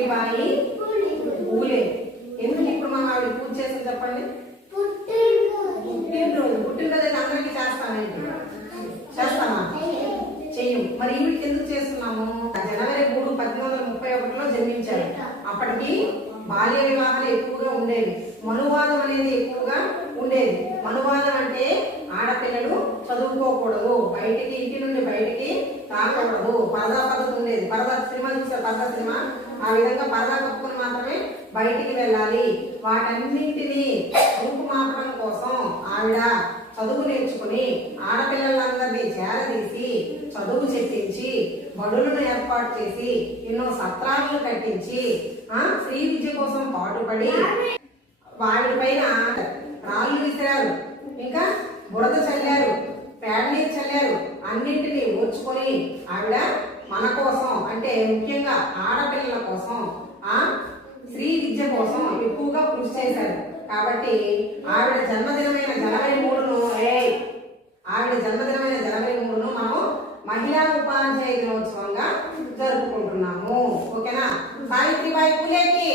సావిత్రిబాయి పూలే ఎందుకు ఇప్పుడు మనం ఆవిడ పూజ చేసింది చెప్పండి? పుట్టినరోజు. పుట్టినరోజు అయితే అందరికీ చేస్తానండి. చేస్తామా? చెయ్యం మరి ఈవిడికి ఎందుకు చేస్తున్నాము? జనవరి మూడు పద్దెనిమిది వందల ముప్పై ఒకటిలో జన్మించారు. అప్పటికి బాల్య వివాహాలు ఎక్కువగా ఉండేవి. మనువాదం అనేది ఎక్కువగా ఉండేది. మనువాదం అంటే ఆడపిల్లలు చదువుకోకూడదు. బయటికి ఇంటి నుండి బయటికి రాకూడదు. పరదా పద్ధతి పర్వత పరదా సినిమా చూసారు పర్వత సినిమా ఆ విధంగా పరదా కప్పుకొని మాత్రమే బయటికి వెళ్ళాలి. వాటన్నింటినీ రూపుమాపడం కోసం ఆవిడ చదువు నేర్చుకుని ఆడపిల్లలందరినీ చేరదీసి చదువు చెప్పించి బడులను ఏర్పాటు చేసి ఎన్నో సత్రాలను కట్టించి ఆ స్త్రీ విద్య కోసం పాటుపడి వాడి పైన రాళ్ళు విసిరారు. ఇంకా బురద చల్లారు పేడ నీరు చల్లారు అన్నింటినీ ఓర్చుకొని ఆవిడ మన కోసం అంటే ముఖ్యంగా ఆడపిల్లల కోసం ఆ స్త్రీ విద్య కోసం ఎక్కువగా కృషి చేశారు. కాబట్టి ఆవిడ జన్మదినమైన జనవరి మూడును ఏ ఆవిడ జన్మదినమైన జనవరి మూడును మనం మహిళా ఉపాధ్యాయ దినోత్సవంగా జరుపుకుంటున్నాము. ఓకేనా? సావిత్రిబాయి పూలేకి!